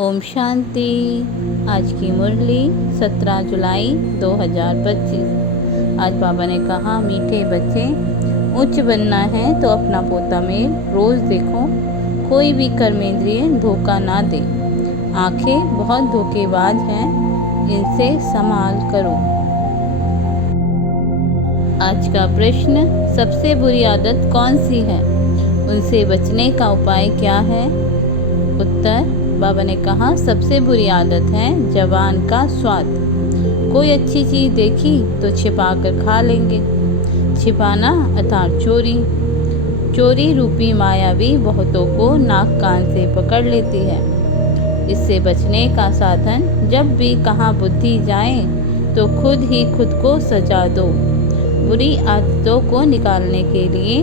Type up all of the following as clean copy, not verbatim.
ओम शांति। आज की मुरली 17 जुलाई 2025। आज बाबा ने कहा, मीठे बच्चे, उच्च बनना है तो अपना पोता मेल रोज देखो। कोई भी कर्मेंद्रिय धोखा ना दे। आंखें बहुत धोखेबाज हैं, इनसे संभाल करो। आज का प्रश्न, सबसे बुरी आदत कौन सी है? उनसे बचने का उपाय क्या है? उत्तर, बाबा ने कहा, सबसे बुरी आदत है जबान का स्वाद। कोई अच्छी चीज़ देखी तो छिपा कर खा लेंगे। छिपाना अर्थात चोरी। चोरी रूपी माया भी बहुतों को नाक कान से पकड़ लेती है। इससे बचने का साधन, जब भी कहाँ बुद्धि जाए तो खुद ही खुद को सजा दो। बुरी आदतों को निकालने के लिए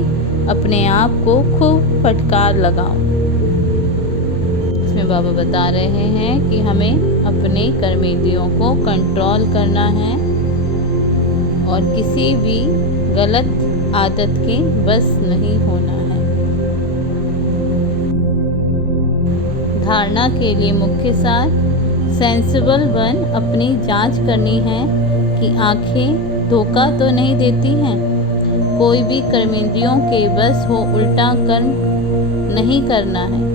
अपने आप को खूब फटकार लगाओ। इसमें बाबा बता रहे हैं कि हमें अपने कर्मेंद्रियों को कंट्रोल करना है और किसी भी गलत आदत के बस नहीं होना है। धारणा के लिए मुख्य सार, सेंसिबल बन अपनी जांच करनी है कि आंखें धोखा तो नहीं देती हैं। कोई भी कर्मेंद्रियों के बस हो उल्टा कर्म नहीं करना है।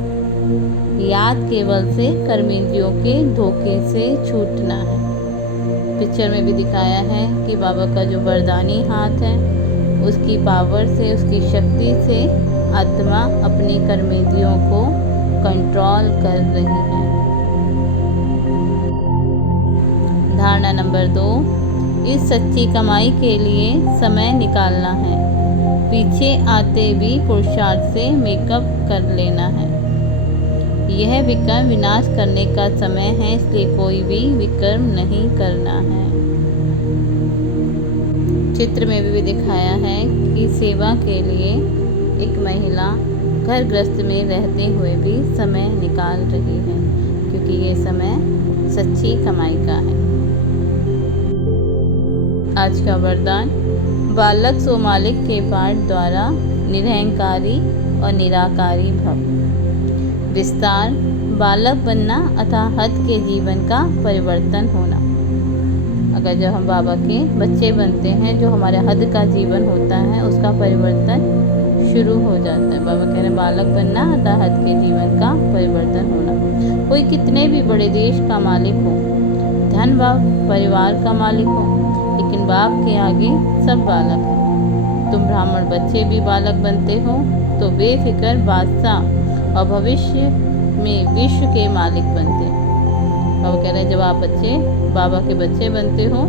याद केवल से कर्मेंद्रियों के धोखे से छूटना है। पिक्चर में भी दिखाया है कि बाबा का जो वरदानी हाथ है, उसकी पावर से, उसकी शक्ति से आत्मा अपनी कर्मेंद्रियों को कंट्रोल कर रही है। धारणा नंबर 2, इस सच्ची कमाई के लिए समय निकालना है। पीछे आते भी पुरुषार्थ से मेकअप कर लेना है। यह विकर्म विनाश करने का समय है, इसलिए कोई भी विकर्म नहीं करना है। चित्र में भी दिखाया है कि सेवा के लिए एक महिला घर गृहस्थ में रहते हुए भी समय निकाल रही है, क्योंकि ये समय सच्ची कमाई का है। आज का वरदान, बालक सो मालिक के पाठ द्वारा निरहंकारी और निराकारी भव। विस्तार, बालक बनना अथवा हद के जीवन का परिवर्तन होना। अगर जब हम बाबा के बच्चे बनते हैं, जो हमारे हद का जीवन होता है, उसका परिवर्तन शुरू हो जाता है। बाबा कह रहे हैं, बालक बनना अथवा हद के जीवन का परिवर्तन होना। कोई कितने भी बड़े देश का मालिक हो, धन व परिवार का मालिक हो, लेकिन बाप के आगे सब बालक है। तुम ब्राह्मण बच्चे भी बालक बनते हो तो बेफिक्र बादशाह और भविष्य में विश्व के मालिक बनते हैं। बाबा कह रहे हैं, जब आप बाबा के बच्चे बनते हो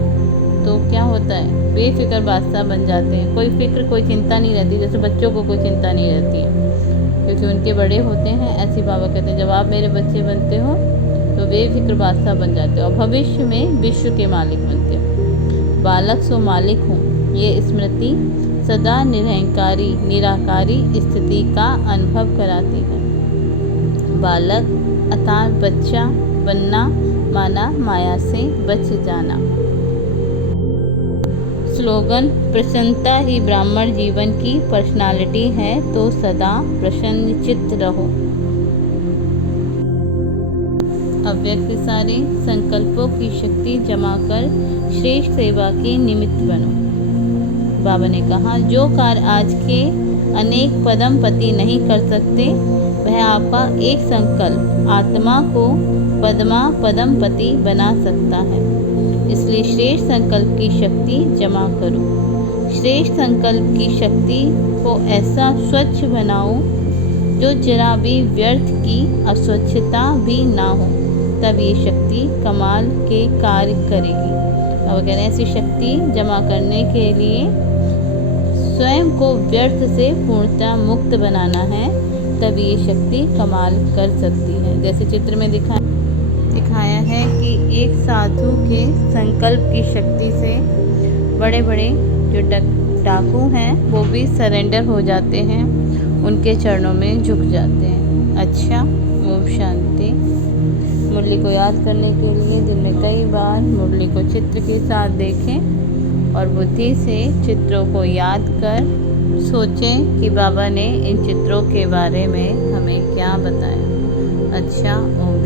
तो क्या होता है, बेफिक्र बादशाह बन जाते हैं। कोई फिक्र, कोई चिंता नहीं रहती, जैसे बच्चों को कोई चिंता नहीं रहती है, क्योंकि उनके बड़े होते हैं। ऐसे बाबा कहते हैं, जब आप मेरे बच्चे बनते हो तो बेफिक्र बादशाह बन जाते हो और भविष्य में विश्व के मालिक बनते हो। बालक सो मालिक हूँ, ये स्मृति सदा निरहंकारी निराकारी स्थिति का अनुभव कराती है। बालक अर्थात बच्चा बनना माना माया से बच जाना। स्लोगन, प्रसन्नता ही ब्राह्मण जीवन की पर्सनालिटी है, तो सदा प्रसन्नचित्त रहो। अव्यक्त सारे संकल्पों की शक्ति जमा कर श्रेष्ठ सेवा के निमित्त बनो। बाबा ने कहा, जो कार्य आज के अनेक पदमपति नहीं कर सकते, वह आपका एक संकल्प आत्मा को पदमपति बना सकता है। इसलिए श्रेष्ठ संकल्प की शक्ति जमा करो। श्रेष्ठ संकल्प की शक्ति को ऐसा स्वच्छ बनाओ जो जरा भी व्यर्थ की अस्वच्छता भी ना हो, तब ये शक्ति कमाल के कार्य करेगी। अब अगर ऐसी शक्ति जमा करने के लिए स्वयं को व्यर्थ से पूर्णतः मुक्त बनाना है, तब ये शक्ति कमाल कर सकती है। जैसे चित्र में दिखाया है कि एक साधु के संकल्प की शक्ति से बड़े बड़े जो डाकू हैं वो भी सरेंडर हो जाते हैं, उनके चरणों में झुक जाते हैं। अच्छा, ओम शांति। मुरली को याद करने के लिए दिन में कई बार मुरली को चित्र के साथ देखें और बुद्धि से चित्रों को याद कर सोचें कि बाबा ने इन चित्रों के बारे में हमें क्या बताया। अच्छा, ओम